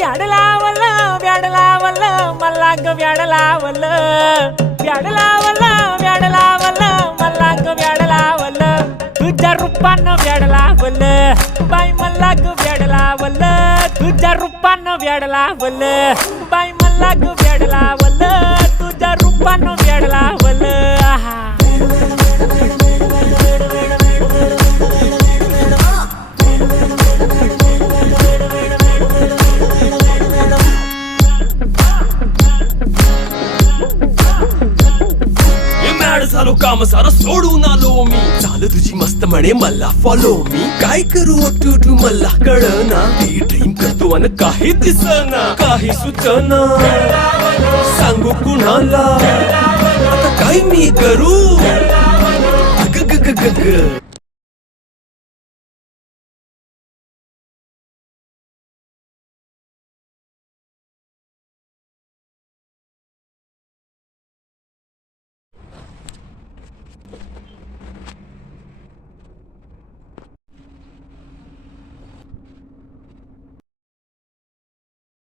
व्याड लावलं व्याड लावलं मला ग व्याड लावलं व्याड लावलं व्याड लावलं मला ग व्याड लावलं तुझ्या रूपानं व्याड लावलं बाई मला ग व्याड लावलं तुझ्या रूपानं व्याड लावलं बाई मला ग व्याड लावलं तुझ्या रूपानं व्याड लावलं झालो काम सारा सोडून आलो मी चाल तुझी मस्त म्हणे मला फॉलो मी काय करू टू मला कळना ती ड्रीम करतो आणि काही दिसना काही सुचना सांगू कुणाला आता काय मी करू ग ग ग ग ग